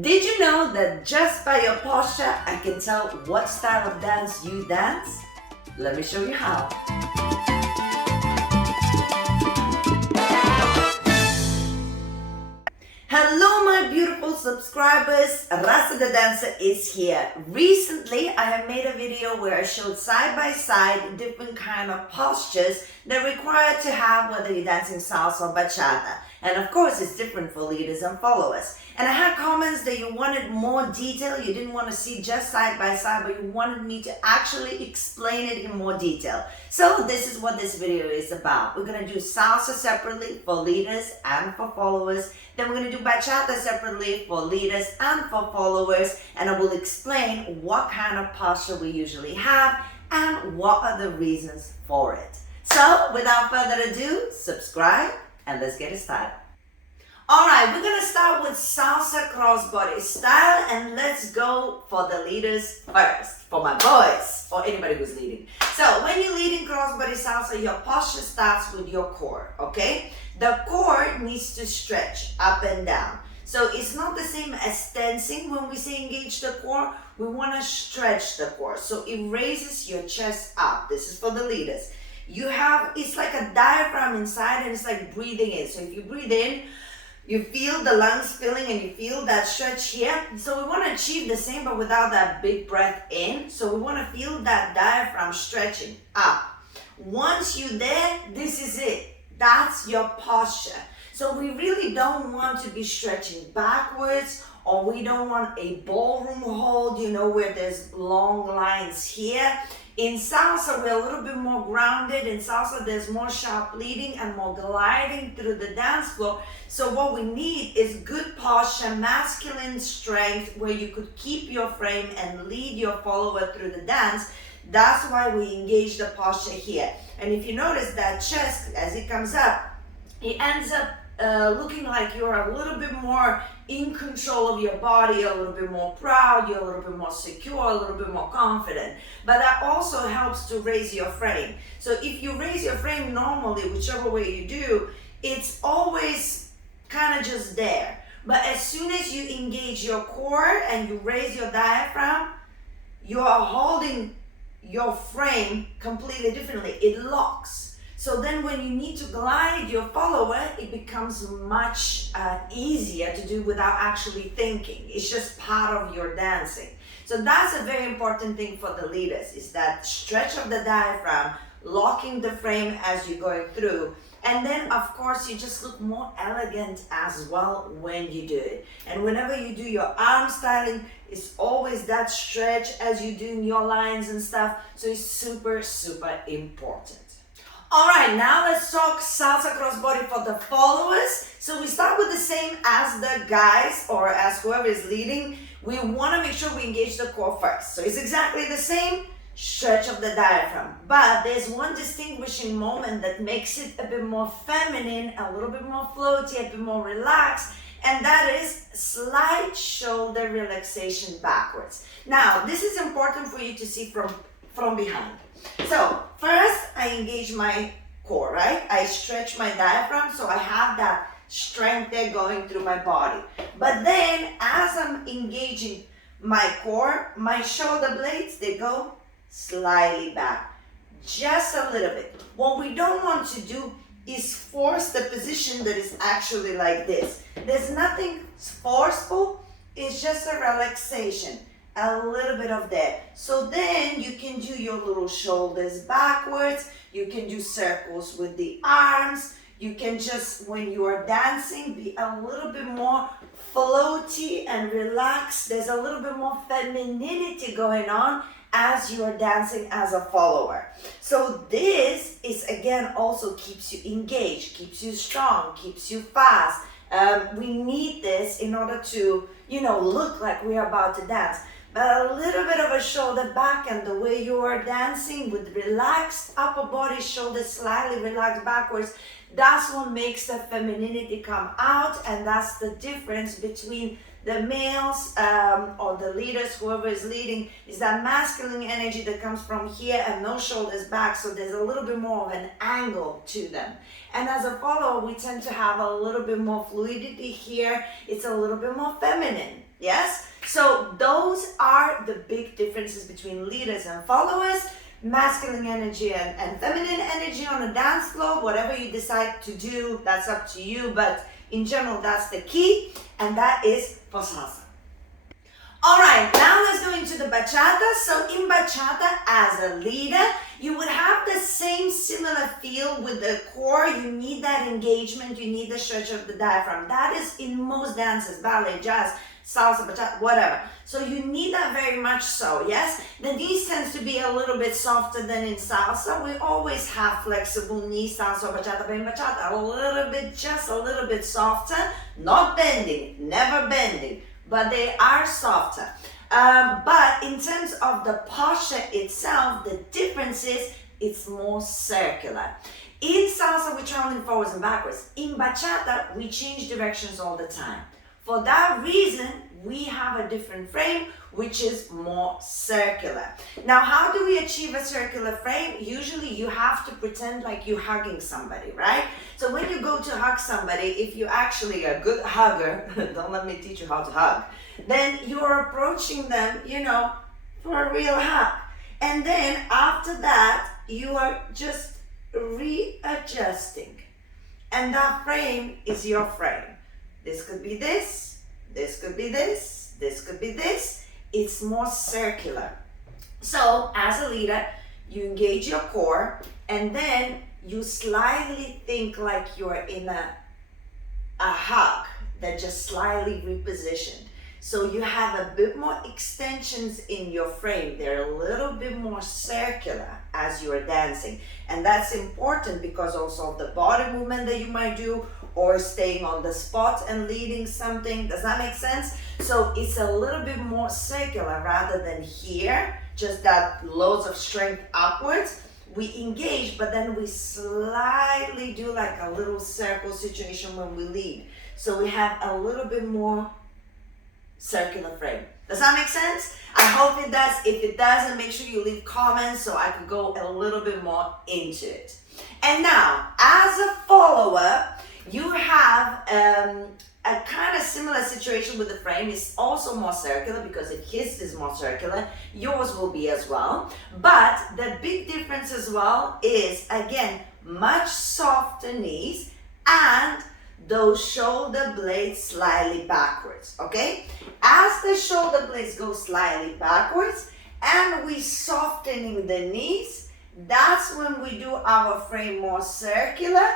Did you know that just by your posture, I can tell what style of dance you dance? Let me show you how. Hello my beautiful subscribers, Rasa the dancer is here. Recently I have made a video where I showed side by side different kind of postures that require to have whether you're dancing salsa or bachata. And of course it's different for leaders and followers. And I had comments that you wanted more detail, you didn't want to see just side by side, but you wanted me to actually explain it in more detail. So this is what this video is about. We're going to do salsa separately for leaders and for followers. Then we're going to do bachata separately for leaders and for followers. And I will explain what kind of posture we usually have and what are the reasons for it. So without further ado, subscribe and let's get it started. Alright, we're going to start with salsa crossbody style and let's go for the leaders first, for my boys, or anybody who's leading. So when you lead in crossbody salsa, your posture starts with your core, okay? The core needs to stretch up and down. So it's not the same as tensing. When we say engage the core, we want to stretch the core. So it raises your chest up. This is for the leaders. You have, it's like a diaphragm inside and it's like breathing in. So if you breathe in, you feel the lungs filling and you feel that stretch here. So we want to achieve the same but without that big breath in. So we want to feel that diaphragm stretching up. Once you're there, this is it. That's your posture. So we really don't want to be stretching backwards, or we don't want a ballroom hold, you know, where there's long lines here. In salsa, we're a little bit more grounded. In salsa, there's more sharp leading and more gliding through the dance floor. So what we need is good posture, masculine strength, where you could keep your frame and lead your follower through the dance. That's why we engage the posture here. And if you notice that chest, as it comes up, it ends up looking like you're a little bit more in control of your body, a little bit more proud, you're a little bit more secure, a little bit more confident. But that also helps to raise your frame. So if you raise your frame normally, whichever way you do, it's always kind of just there. But as soon as you engage your core and you raise your diaphragm, you are holding your frame completely differently. It locks. So then when you need to glide your follower, it becomes much easier to do without actually thinking. It's just part of your dancing. So that's a very important thing for the leaders, is that stretch of the diaphragm, locking the frame as you're going through. And then, of course, you just look more elegant as well when you do it. And whenever you do your arm styling, it's always that stretch as you do in your lines and stuff. So it's super, super important. All right, now let's talk salsa crossbody for the followers. So we start with the same as the guys or as whoever is leading. We want to make sure we engage the core first. So it's exactly the same stretch of the diaphragm. But there's one distinguishing moment that makes it a bit more feminine, a little bit more floaty, a bit more relaxed. And that is slight shoulder relaxation backwards. Now, this is important for you to see from behind. So first I engage my core, right? I stretch my diaphragm so I have that strength there going through my body. But then as I'm engaging my core, my shoulder blades, they go slightly back, just a little bit. What we don't want to do is force the position that is actually like this. There's nothing forceful, it's just a relaxation. A little bit of that. So then you can do your little shoulders backwards. You can do circles with the arms. You can just, when you are dancing, be a little bit more floaty and relaxed. There's a little bit more femininity going on as you are dancing as a follower. So this is, again, also keeps you engaged, keeps you strong, keeps you fast. We need this in order to, look like we're about to dance. But a little bit of a shoulder back, and the way you are dancing with relaxed upper body, shoulders slightly relaxed backwards, that's what makes the femininity come out, and that's the difference between the males or the leaders, whoever is leading, is that masculine energy that comes from here and no shoulders back, so there's a little bit more of an angle to them. And as a follower, we tend to have a little bit more fluidity here. It's a little bit more feminine. Yes? So those are the big differences between leaders and followers. Masculine energy and feminine energy on a dance floor. Whatever you decide to do, that's up to you. But in general, that's the key. And that is for salsa. All right, now let's go into the bachata. So in bachata, as a leader, you would have the same similar feel with the core. You need that engagement. You need the stretch of the diaphragm. That is in most dances, ballet, jazz, salsa, bachata, whatever. So you need that very much so, yes? The knees tends to be a little bit softer than in salsa. We always have flexible knees, salsa, bachata, but in bachata, a little bit, just a little bit softer. Not bending, never bending, but they are softer. But in terms of the posture itself, the difference is it's more circular. In salsa, we're traveling forwards and backwards. In bachata, we change directions all the time. For that reason, we have a different frame, which is more circular. Now, how do we achieve a circular frame? Usually you have to pretend like you're hugging somebody, right? So when you go to hug somebody, if you're actually a good hugger, don't let me teach you how to hug, then you're approaching them, for a real hug. And then after that, you are just readjusting. And that frame is your frame. This could be this could be this could be this. It's more circular. So as a leader, you engage your core and then you slightly think like you're in a hug that just slightly repositioned. So you have a bit more extensions in your frame. They're a little bit more circular as you're dancing. And that's important because also of the body movement that you might do or staying on the spot and leading something. Does that make sense? So it's a little bit more circular rather than here, just that loads of strength upwards. We engage, but then we slightly do like a little circle situation when we lead. So we have a little bit more circular frame. Does that make sense? I hope it does. If it doesn't, make sure you leave comments so I can go a little bit more into it. And now, as a follower, you have a kind of similar situation with the frame. It's also more circular because if his is more circular, yours will be as well. But the big difference as well is, again, much softer knees and those shoulder blades slightly backwards, okay? As the shoulder blades go slightly backwards and we softening the knees, that's when we do our frame more circular.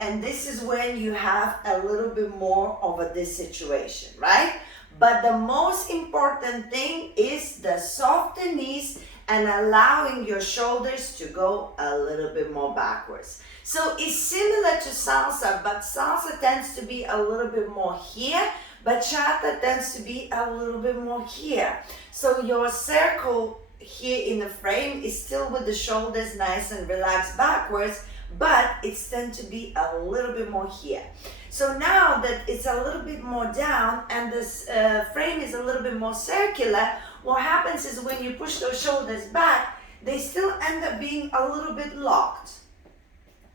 And this is when you have a little bit more of this situation, right? But the most important thing is the softer knees and allowing your shoulders to go a little bit more backwards. So it's similar to salsa, but salsa tends to be a little bit more here. Bachata tends to be a little bit more here. So your circle here in the frame is still with the shoulders nice and relaxed backwards, but it's tend to be a little bit more here. So now that it's a little bit more down and this frame is a little bit more circular, what happens is when you push those shoulders back, they still end up being a little bit locked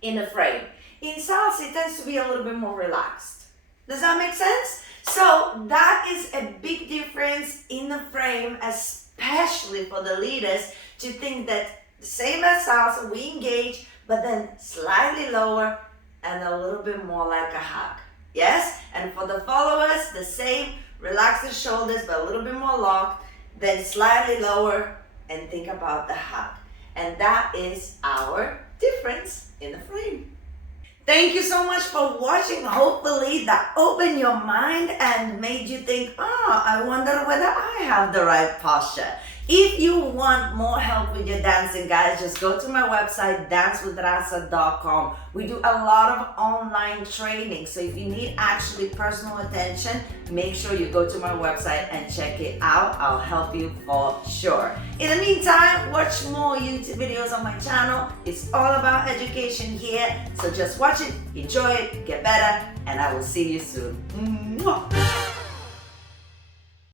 in the frame. In salsa, it tends to be a little bit more relaxed. Does that make sense? So that is a big difference in the frame, especially for the leaders to think that the same as salsa, we engage, but then slightly lower and a little bit more like a hug. Yes? And for the followers, the same, relax the shoulders, but a little bit more locked, then slightly lower and think about the hug. And that is our difference in the frame. Thank you so much for watching. Hopefully that opened your mind and made you think, I wonder whether I have the right posture. If you want more help with your dancing, guys, just go to my website, dancewithrasa.com. We do a lot of online training. So if you need actually personal attention, make sure you go to my website and check it out. I'll help you for sure. In the meantime, watch more YouTube videos on my channel. It's all about education here. So just watch it, enjoy it, get better, and I will see you soon. Mwah.